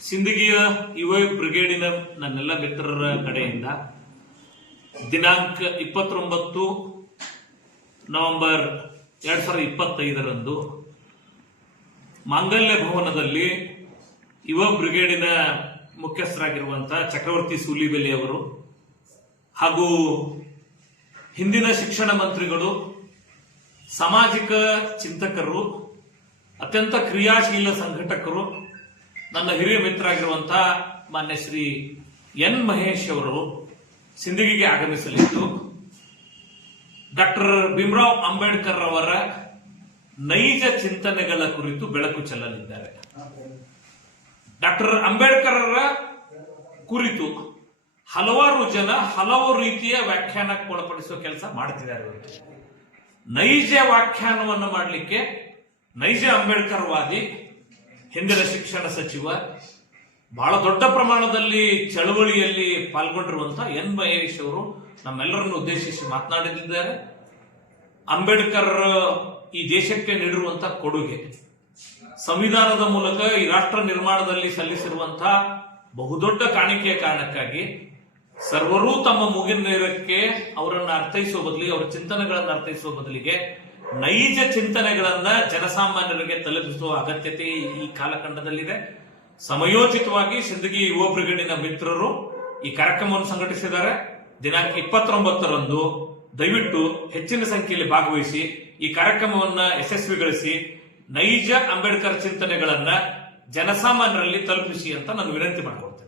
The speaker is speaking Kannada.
ಸಿಂದಗಿಯ ಯುವ ಬ್ರಿಗೇಡಿನ ನನ್ನೆಲ್ಲ ಮಿತ್ರರ ಕಡೆಯಿಂದ ದಿನಾಂಕ ಇಪ್ಪತ್ತೊಂಬತ್ತು ನವೆಂಬರ್ ಎರಡ್ ಸಾವಿರದ ಇಪ್ಪತ್ತೈದರಂದು ಮಾಂಗಲ್ಯ ಭವನದಲ್ಲಿ ಯುವ ಬ್ರಿಗೇಡಿನ ಮುಖ್ಯಸ್ಥರಾಗಿರುವಂತಹ ಚಕ್ರವರ್ತಿ ಸೂಲಿಬೆಲೆ ಅವರು ಹಾಗೂ ಹಿಂದಿನ ಶಿಕ್ಷಣ ಮಂತ್ರಿಗಳು, ಸಾಮಾಜಿಕ ಚಿಂತಕರು, ಅತ್ಯಂತ ಕ್ರಿಯಾಶೀಲ ಸಂಘಟಕರು ನನ್ನ ಹಿರಿಯ ಮಿತ್ರ ಆಗಿರುವಂತಹ ಮಾನ್ಯ ಶ್ರೀ ಎನ್ ಮಹೇಶ್ ಅವರು ಸಿಂದಗಿಗೆ ಆಗಮಿಸಲಿದ್ದು, ಡಾಕ್ಟರ್ ಭೀಮರಾವ್ ಅಂಬೇಡ್ಕರ್ ಅವರ ನೈಜ ಚಿಂತನೆಗಳ ಕುರಿತು ಬೆಳಕು ಚೆಲ್ಲಲಿದ್ದಾರೆ. ಡಾಕ್ಟರ್ ಅಂಬೇಡ್ಕರ್ ಕುರಿತು ಹಲವಾರು ಜನ ಹಲವು ರೀತಿಯ ವ್ಯಾಖ್ಯಾನಕ್ಕೆ ಒಳಪಡಿಸುವ ಕೆಲಸ ಮಾಡ್ತಿದ್ದಾರೆ ನೈಜ ವ್ಯಾಖ್ಯಾನವನ್ನು ಮಾಡಲಿಕ್ಕೆ ನೈಜ ಅಂಬೇಡ್ಕರ್ ವಾದಿ ಹಿಂದಿನ ಶಿಕ್ಷಣ ಸಚಿವ ಬಹಳ ದೊಡ್ಡ ಪ್ರಮಾಣದಲ್ಲಿ ಚಳವಳಿಯಲ್ಲಿ ಪಾಲ್ಗೊಂಡಿರುವಂತಹ ಎನ್ ಮಹೇಶ್ ಅವರು ನಮ್ಮೆಲ್ಲರನ್ನು ಉದ್ದೇಶಿಸಿ ಮಾತನಾಡಲಿದ್ದಾರೆ ಅಂಬೇಡ್ಕರ್ ಈ ದೇಶಕ್ಕೆ ನೀಡಿರುವಂತಹ ಕೊಡುಗೆ, ಸಂವಿಧಾನದ ಮೂಲಕ ಈ ರಾಷ್ಟ್ರ ನಿರ್ಮಾಣದಲ್ಲಿ ಸಲ್ಲಿಸಿರುವಂತಹ ಬಹುದೊಡ್ಡ ಕಾಣಿಕೆಯ ಕಾರಣಕ್ಕಾಗಿ ಸರ್ವರೂ ತಮ್ಮ ಮುಗಿನ ನೇರಕ್ಕೆ ಅವರನ್ನು ಅರ್ಥೈಸುವ ಬದಲಿಗೆ, ಅವರ ಚಿಂತನೆಗಳನ್ನು ಅರ್ಥೈಸುವ ಬದಲಿಗೆ ನೈಜ ಚಿಂತನೆಗಳನ್ನ ಜನಸಾಮಾನ್ಯರಿಗೆ ತಲುಪಿಸುವ ಅಗತ್ಯತೆ ಈ ಕಾಲಖಂಡದಲ್ಲಿದೆ. ಸಮಯೋಚಿತವಾಗಿ ಸಿಂದಗಿ ಯುವ ಬ್ರಿಗೇಡಿನ ಮಿತ್ರರು ಈ ಕಾರ್ಯಕ್ರಮವನ್ನು ಸಂಘಟಿಸಿದ್ದಾರೆ. ದಿನಾಂಕ ಇಪ್ಪತ್ತೊಂಬತ್ತರಂದು ದಯವಿಟ್ಟು ಹೆಚ್ಚಿನ ಸಂಖ್ಯೆಯಲ್ಲಿ ಭಾಗವಹಿಸಿ ಈ ಕಾರ್ಯಕ್ರಮವನ್ನ ಯಶಸ್ವಿಗೊಳಿಸಿ ನೈಜ ಅಂಬೇಡ್ಕರ್ ಚಿಂತನೆಗಳನ್ನ ಜನಸಾಮಾನ್ಯರಲ್ಲಿ ತಲುಪಿಸಿ ಅಂತ ನಾನು ವಿನಂತಿ ಮಾಡ್ಕೊಳ್ತೇನೆ.